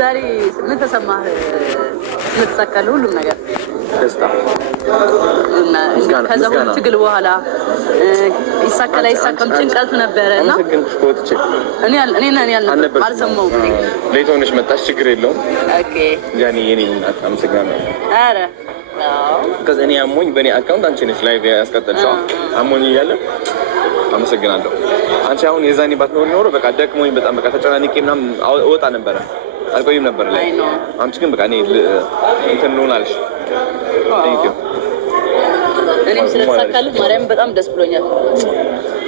ዛሬ ምን ተሰማህ? ምትሰካለ ሁሉም ነገር ደስታ ከዛ ሁሉ ትግል በኋላ ይሳካል አይሳካም ጭንቀቱ ነበረ እና እኔ አልሰማሁም። ሌቶንሽ መጣሽ ችግር የለውም። ኦኬ ያኔ የኔ አመሰግናለሁ። አረ ከዛ እኔ አሞኝ በእኔ አካውንት አንቺ ነሽ ላይቭ ያስቀጠልሽው አሞኝ እያለ አመሰግናለሁ። አንቺ አሁን የዛኔ ባትኖሪ ኖሮ በቃ ደክሞኝ በጣም በቃ ተጨናንቄ ምናምን እወጣ ነበረ አልቆይም ነበር ላይ አንቺ ግን በቃ እኔ እንትን ሆናልሽ። እኔም ስለተሳካልህ ማርያም በጣም ደስ ብሎኛል።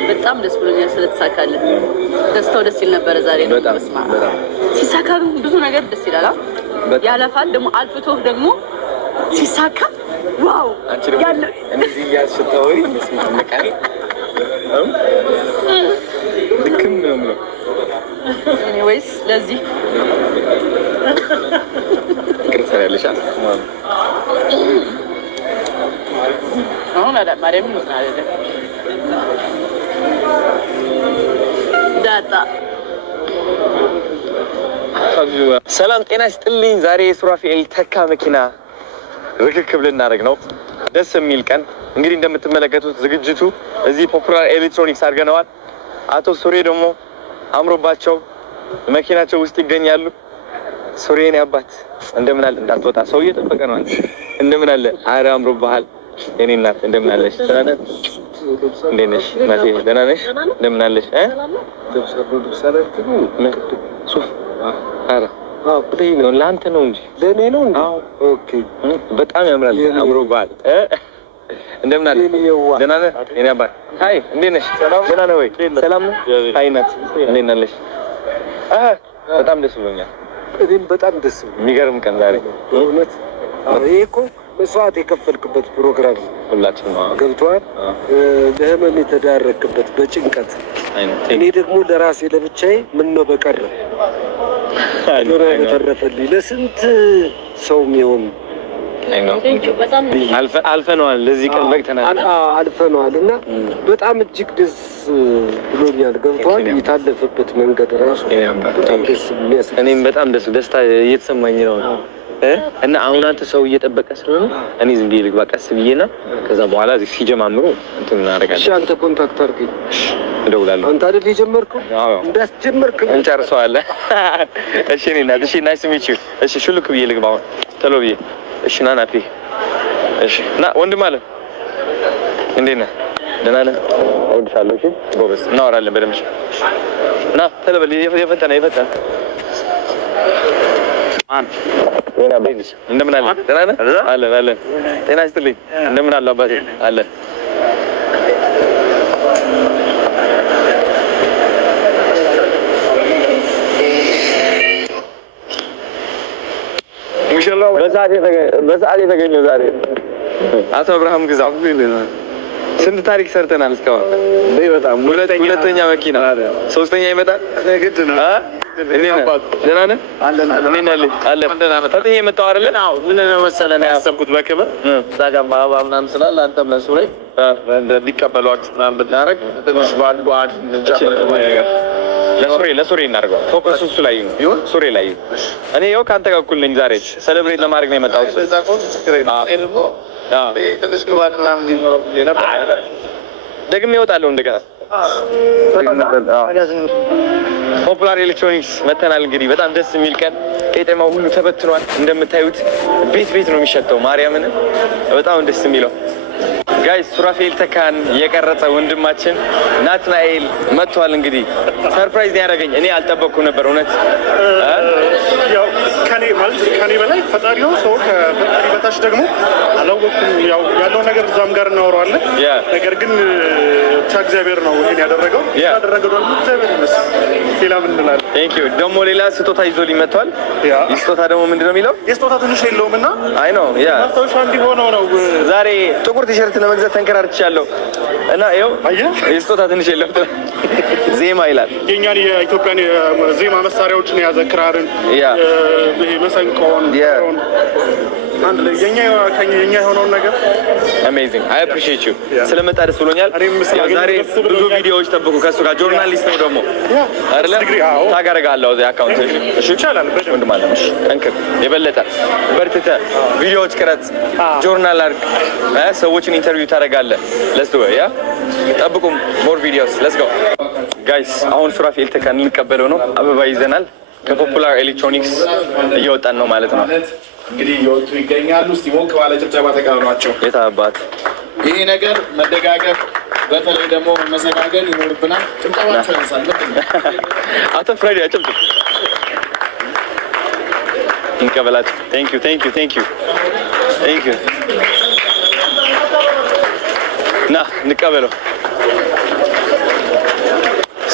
በጣም ደስ ብሎኛል ስለተሳካልህ። ደስታው ደስ ይል ነበር ዛሬ ነው። በጣም ሲሳካ ብዙ ነገር ደስ ይላል። ያለፋል ደግሞ አልፍቶህ ደግሞ ሲሳካ ዋው ያለ እንደዚህ ያስሽታውሪ መስማት መቃኒ ልክም ነው። ኤኒዌይስ ለዚህ ክርስቲያንልሻ አሁን አዳ ማርያም ነው አይደል? ዳታ ሰላም ጤና ይስጥልኝ። ዛሬ የሱራፌል ተካ መኪና ርክክብ ልናደርግ ነው። ደስ የሚል ቀን እንግዲህ እንደምትመለከቱት ዝግጅቱ እዚህ ፖፑላር ኤሌክትሮኒክስ አድርገነዋል። አቶ ሱሬ ደግሞ አምሮባቸው መኪናቸው ውስጥ ይገኛሉ። ሱሬን ያባት እንደምን አለ? እንዳትወጣ ሰው እየጠበቀ ነው። እንደምን አለ? አረ አምሮባሃል የኔ እናት እንደምን አለሽ? ሰላም ነሽ? እንዴት ነሽ? እናቴ ደህና ነሽ? እንደምን አለሽ? አረ ለአንተ ነው እንጂ ለእኔ ነው እንጂ። ኦኬ በጣም ያምራል። አምሮባሃል። እንደምን አለ? ደህና ነህ? የኔ አባት ሃይ እንዴት ነሽ? ደህና ነህ ወይ? ሰላም ነው? ሃይ ናት እንዴት ነሽ? በጣም ደስ ብሎኛል። እኔም በጣም ደስ ብሎኛል። የሚገርም ቀን ዛሬ እውነት። ይሄ እኮ መስዋዕት የከፈልክበት ፕሮግራም ሁላችንም ገብቶሃል። ለህመም የተዳረክበት በጭንቀት እኔ ደግሞ ለራሴ ለብቻዬ ምን ነው በቀረ ዶሮ በተረፈልኝ ለስንት ሰው የሚሆን አልፈነዋል። ለዚህ ቀን በቅተናል። አልፈነዋል እና በጣም እጅግ ደስ ብሎኛል። ገብቶሃል። የታለፈበት መንገድ ራሱ በጣም ደስ የሚያስደስት እኔም በጣም ደስታ እየተሰማኝ ነው። እና አሁን አንተ ሰው እየጠበቀ ስለሆነ እኔ ዝም ብዬ ልግባ ቀስ ብዬና ከዛ በኋላ እዚህ ሲጀማምሩ እንትን እናደርጋለን። እሺ አንተ ኮንታክት አድርገኝ እደውላለሁ። አንተ አይደል የጀመርከው? አዎ እንዳስጀመርከው እንጨርሰዋለን። እሺ እኔ እና እሺ ናይስ ሚት ዩ። እሺ ሹልክ ብዬ ልግባ አሁን ቶሎ ብዬ። እሺ ና ናፒ። እሺ ና ወንድም አለ እንዴት ነህ? ደህና ነህ? እወድሻለሁ። እሺ ጎበዝ እናወራለን በደምብ። ና ቶሎ በል የፈጠነ ማን ወና በይልሽ እንደምን አለ? ደህና ነህ? አለ ጤና ይስጥልኝ። እንደምን አለ አባቴ? አለ ሙሽራው በሰዓት የተገኘው ዛሬ አቶ አብርሃም ግዛው ስንት ታሪክ ሰርተናል እስካሁን። በጣም ሁለተኛ መኪና ሶስተኛ ይመጣል ግድ ነው። ደህና ነህ? አለ ፈጥኜ የመጣው አይደለ? አዎ ምን ነው መሰለህ ነው ያሰብኩት በክብር እዛ ጋር አበባ ምናምን ስላለ አንተም ለሱሬ እንዲቀበሏችሁ ምናምን ብናደርግ ትንሽ ባንዷን ለሱሬ እናድርገው። ፎከስ እሱ ላይ ይሁን፣ ሱሬ ላይ ይሁን። እኔ ያው ካንተ ጋር እኩል ነኝ። ዛሬ ሴሌብሬት ለማድረግ ነው የመጣሁት። ደግሜ እወጣለሁ እንደገና። ፖፑላር ኤሌክትሮኒክስ መተናል። እንግዲህ በጣም ደስ የሚል ቀን። ቄጤማው ሁሉ ተበትኗል። እንደምታዩት ቤት ነው የሚሸተው። ማርያምን በጣም ደስ የሚለው ጋይስ ሱራፌል ተካን የቀረጸ ወንድማችን ናትናኤል መጥቷል። እንግዲህ ሰርፕራይዝ ያደረገኝ እኔ አልጠበቅኩም ነበር እውነት። ያው ከኔ በላይ ፈጣሪ ነው። ሰው ከፈጣሪ በታች ደግሞ አላወቅኩም። ያው ያለው ነገር እዛም ጋር እናወራዋለን። ነገር ግን ብቻ እግዚአብሔር ነው ይሄን ያደረገው። ያደረገው ደግሞ እግዚአብሔር ይመስገን። ሌላ ምን እንላለን? ቴንክ ዩ። ደግሞ ሌላ ስጦታ ይዞልኝ መጥቷል። ስጦታ ደግሞ ምንድነው የሚለው? የስጦታ ትንሽ የለውምና አይ ነው ማስታወሻ እንዲሆነው ነው። ዛሬ ጥቁር ቲሸርት ለመግዛት ተንከራርቻለሁ እና ይኸው የስጦታ ትንሽ የለውም። ዜማ ይላል። የኛን የኢትዮጵያን ዜማ መሳሪያዎችን የያዘ ክራርን፣ ይሄ መሰንቆን አንድ ላይ የኛ የሆነውን ነገር አሜዚንግ አይ አፕሪሺየት ዩ ስለመጣ ደስ ብሎኛል። ዛሬ ብዙ ቪዲዮዎች ጠብቁ ከሱ ጋር ጆርናሊስት ነው ደግሞ አይደለ? ታጋረጋለሁ እዚህ አካውንት እሺ ይቻላል። ወንድም አለም እሺ ጠንክር፣ የበለጠ በርትተህ ቪዲዮዎች ቅረጽ፣ ጆርናል አድርግ፣ ሰዎችን ኢንተርቪው ታደርጋለህ። ለስቱ ያ ጠብቁም ሞር ቪዲዮስ ሌትስ ጎ ጋይስ። አሁን ሱራፌል ተካን እንቀበለው ነው። አበባ ይዘናል። ከፖፑላር ኤሌክትሮኒክስ እየወጣን ነው ማለት ነው። እንግዲህ እየወጡ ይገኛሉ። እስቲ ሞቅ ባለ ጭብጨባ ተቀበሏቸው። የታባት ይሄ ነገር መደጋገፍ በተለይ ደግሞ መሰጋገን ይኖርብናል። ጭብጨባቸው ያንሳል። አቶ ፍሬዲ አጭብጭብ እንቀበላቸው። ቴንክ ዩ ቴንክ ዩ ቴንክ ዩ ቴንክ ዩ ና እንቀበለው።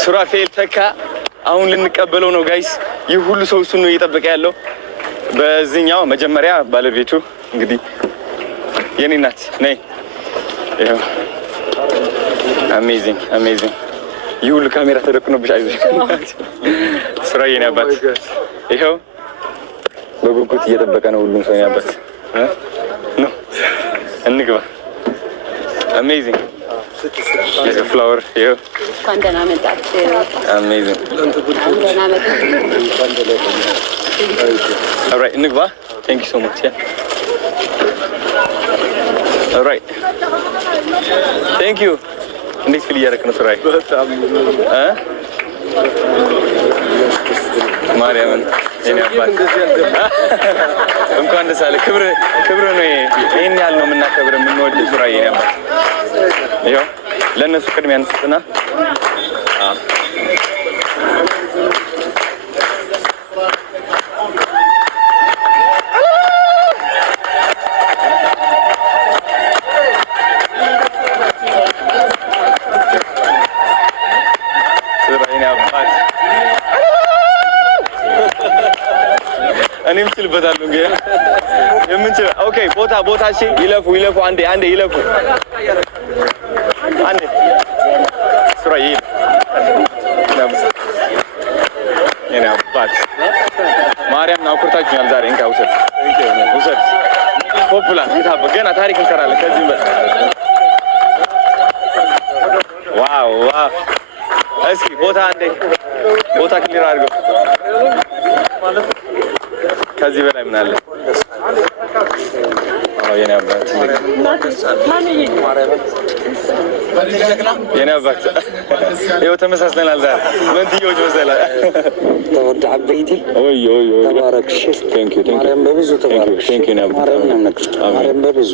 ሱራፌል ተካ አሁን ልንቀበለው ነው ጋይስ። ይህ ሁሉ ሰው እሱን ነው እየጠበቀ ያለው። በዚህኛው መጀመሪያ ባለቤቱ እንግዲህ የኔ ናት ነይ። ይኸው አሜዚንግ አሜዚንግ። ይህ ሁሉ ካሜራ ተደቅኖብሽ አይዞሽ ስራ የኔ አባት ይኸው በጉጉት እየጠበቀ ነው ሁሉም ሰው። የኔ አባት ነው እንግባ። አሜዚንግ ፍላወር ይኸው እንኳን ደህና መጣችሁ። አሜዚንግ ደህና መጣችሁ። alright እንግባ። thank you so much yeah alright thank you እንዴት ፊል እያደረክ ነው ስራዬ? ማርያምን የኔ አባት እንኳን ደስ አለ። ክብር ነው። ይሄን ያህል ነው የምናከብር የምንወድ ስራዬ የኔ አባት። ይኸው ለእነሱ ቅድሚያ እንስጥና እኔም ችልበታለሁ እንግዲህ የምንችል ኦኬ። ቦታ እሺ፣ ይለፉ አንዴ ይለፉ አንዴ ስራ ይሄድ የኔ አባት ማርያም ነው አኩርታችኛል ዛሬ። እንካ ውሰድ ፖፑላር ይታበ ገና ታሪክ እንሰራለን ከዚህ ዋው እስኪ ቦታ ክሊር አድርገው። ከዚህ በላይ ምን አለ? የኔ አባት ይኸው ተመሳስለናል ዛሬ መንትዮች መሰላል። ተወድ ዓበይቲ ተባረክ። ማርያም በብዙ ተባረክ። ማርያም በብዙ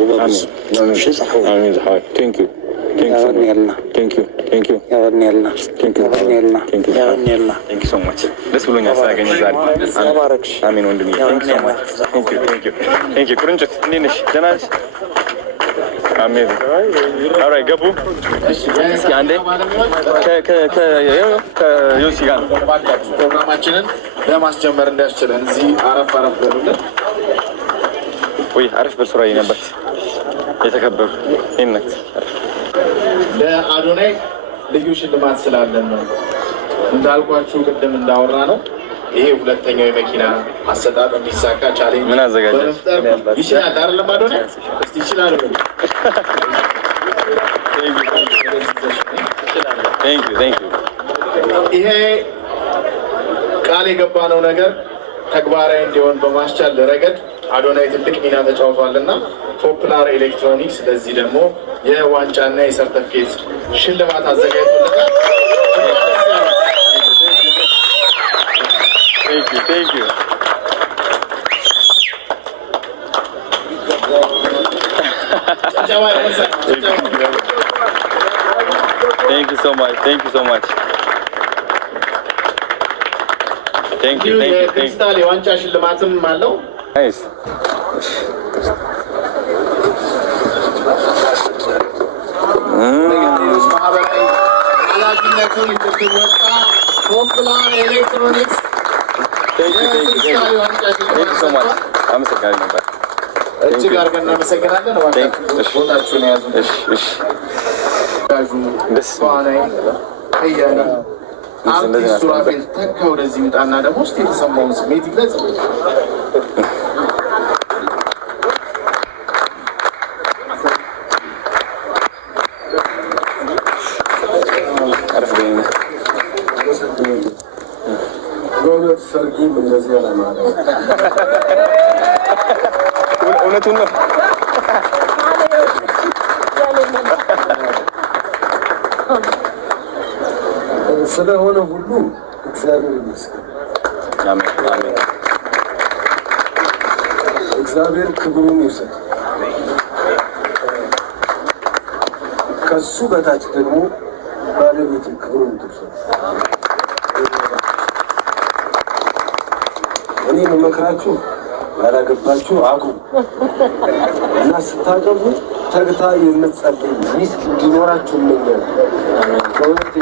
ደስ ብሎኛል ስላገኘ ዛሬ። አሜን ወንድሜ። ቁርንጭት እንዴት ነሽ? ደህና ነሽ? አሜን። አውራይ ገቡ። እስኪ አንዴ ከዮሲ ጋር ፕሮግራማችንን ለማስጀመር እንዲያስችለን እዚህ አረፍ በሉልን። ወይ አረፍ በል ሱራዬ ነበር የተከበሩ ይነት ለአዶናይ ልዩ ሽልማት ስላለን ነው እንዳልኳችሁ ቅድም እንዳወራ ነው። ይሄ ሁለተኛው የመኪና አሰጣጥ እንዲሳካ ቻሌንጅ ምን አዘጋጃችሁ? ይችላል አይደለም አዶናይ? እስቲ ይችላል። ቴንክ ዩ። ይሄ ቃል የገባነው ነገር ተግባራዊ እንዲሆን በማስቻል ረገድ አዶናይ ትልቅ ሚና ተጫውቷልና ፖፑላር ኤሌክትሮኒክስ ለዚህ ደግሞ የዋንጫና የሰርተፍኬት ሽልማት አዘጋጅቶልናል። Thank you. Thank you so much. Thank you. የክሪስታል የዋንጫ ሽልማትም አለው። Nice. ማህበራዊ ኃላፊነቱን እንድትወጣ ፖፑላር ኤሌክትሮኒክስ አመሰግናለሁ ነበር። እጅግ አድርገን እናመሰግናለን። ቦታችሁን የያዙ ተዋናይ ከያኒ አርቲስት ሱራፌል ተካ ወደዚህ ይምጣና ደግሞ ውስጥ የተሰማውን ስሜት ይግለጽ። እውነቱን ነው። ስለሆነ ሁሉ እግዚአብሔር ይመስገን። አሜን። እግዚአብሔር ክብሩን ይውሰድ። ከሱ በታች ደግሞ ባለቤቱ ክብሩን ትውሰድ። እኔ የምመክራችሁ ያላገባችሁ አግቡ እና ስታገቡ ተግታ የምትጸልይ ሚስት እንዲኖራችሁ እመኛለሁ። በእውነት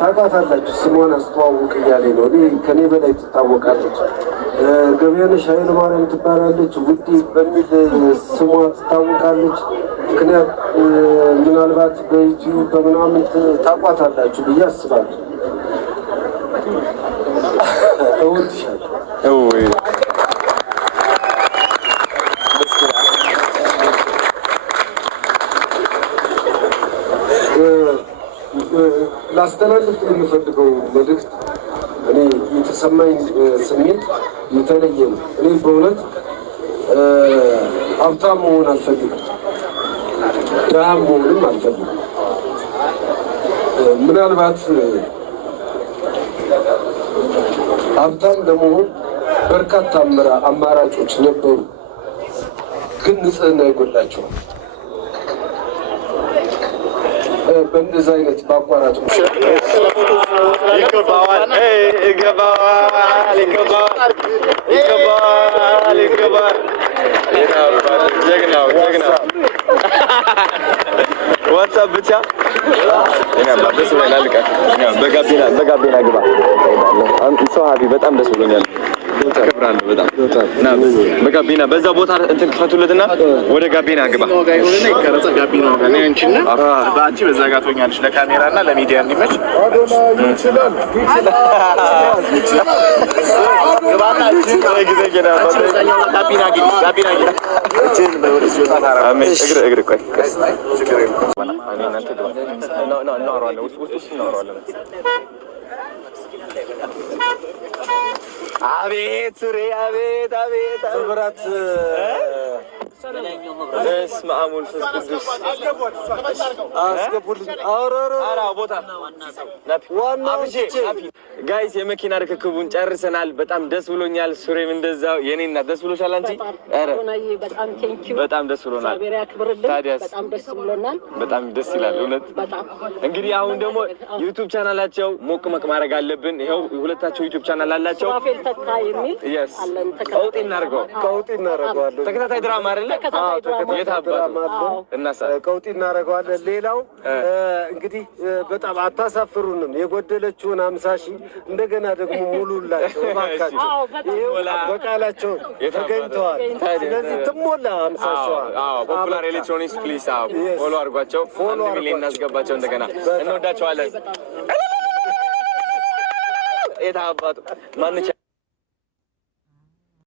ታውቃታላችሁ። ስሟን አስተዋውቅ እያለኝ ነው። እኔ ከኔ በላይ ትታወቃለች። ገበያነሽ ኃይለ ማርያም ትባላለች። ውዴ በሚል ስሟ ትታወቃለች። ምክንያት ምናልባት በዩቲዩብ በምናምን ታውቋታላችሁ ብዬ አስባለሁ። እወድሻለሁ። ላስተላልፍ የምፈልገው መልእክት እኔ የተሰማኝ ስሜት የተለየ ነው። እኔ በእውነት ሀብታም መሆን አልፈልግም፣ ድሃም መሆንም አልፈልግም። ምናልባት ሀብታም ለመሆን በርካታ አማራጮች ነበሩ፣ ግን ንጽህና ይጎላቸዋል። በእንደዚህ አይነት በአቋራጭ ይገባል። ጀግናው ዋትሳፕ ብቻ በጋቢና ግባ። ሰው ሀቢ በጣም ደስ ብሎኛል። አከብራለሁ በጣም እና በጋቢና በዛ ቦታ እንትን ክፈቱለትና ወደ ጋቢና ግባ። ጋቢና አንቺና በአንቺ በዛ ጋር ትሆኛለሽ ለካሜራና ለሚዲያ እንዲመች። እግር ቆይ አቤት ሱሬ አቤት ብራት በስመ አብ ወወልድ ወመንፈስ ቅዱስ አስገቡልኝ። ኧረ ቦታ ጋይስ የመኪና ርክክቡን ጨርሰናል። በጣም ደስ ብሎኛል። ሱሬም እንደዛው። የኔ እናት ደስ ብሎሻል አንቺ? ኧረ በጣም ደስ ብሎናል። ታዲያስ በጣም ደስ ይላል እውነት። እንግዲህ አሁን ደግሞ ዩቲዩብ ቻናላቸው ሞቅ መቅ ማድረግ አለብን። ይኸው ሁለታቸው ዩቲዩብ ቻናል አላቸው። ቀውጢ እናደርገዋለን። ተከታታይ ድራማ አይደለ? ቀውጢ እናደርገዋለን። ሌላው እንግዲህ በጣም አታሳፍሩንም። የጎደለችውን 50 ሺህ እንደገና ደግሞ ሙሉላቸው እባካቸው። ይኸው በቃላቸው ተገኝተዋል። ስለዚህ ትሞላ 50 ሺህ። ፖፑላር ኤሌክትሮኒክስ ፕሊስ ፎሎ አድርጓቸው። 1 ሚሊዮን እናስገባቸው። እንደገና እንወዳቸዋለን። የታባቱ ማንቻ